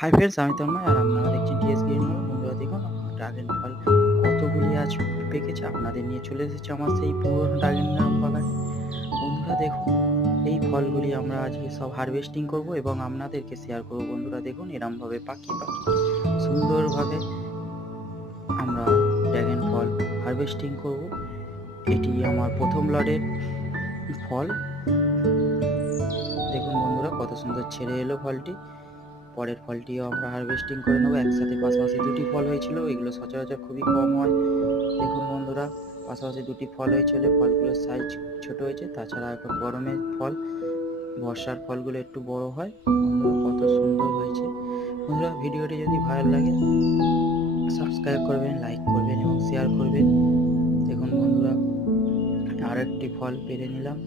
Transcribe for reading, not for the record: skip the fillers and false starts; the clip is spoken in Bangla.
হাই ফ্রেন্ডস, আমি তন্ময় আর আপনারা দেখছেন টিএস গ্রিন ওয়ার্ল্ড। বন্ধুরা দেখুন, আমার ড্রাগন ফল কতগুলি আজ পেকেছে। আপনাদের নিয়ে চলে এসেছে আমার সেই পুরনো ড্রাগন বাগানে। বন্ধুরা দেখুন, এই ফলগুলি আমরা আজকে সব হারভেস্টিং করব এবং আপনাদেরকে শেয়ার করব। বন্ধুরা দেখুন, এরমভাবে পাখি সুন্দরভাবে আমরা ড্রাগন ফল হারভেস্টিং করব। এটি আমার প্রথম লটের ফল। দেখুন বন্ধুরা, কত সুন্দর ছেড়ে এলো ফলটি। পরের ফলটিও আমরা হারভেস্টিং করে নেবো। একসাথে পাশাপাশি দুটি ফল হয়েছিল, এগুলো সচরাচর খুবই কম হয়। দেখুন বন্ধুরা, পাশাপাশি দুটি ফল হয়েছিল, ফলগুলোর সাইজ ছোট হয়েছে। তাছাড়া এখন গরমের ফল, বর্ষার ফলগুলো একটু বড় হয়। বন্ধুরা কত সুন্দর হয়েছে। বন্ধুরা, ভিডিওটি যদি ভালো লাগে সাবস্ক্রাইব করবেন, লাইক করবেন এবং শেয়ার করবেন। দেখুন বন্ধুরা, আর একটি ফল পেরে নিলাম।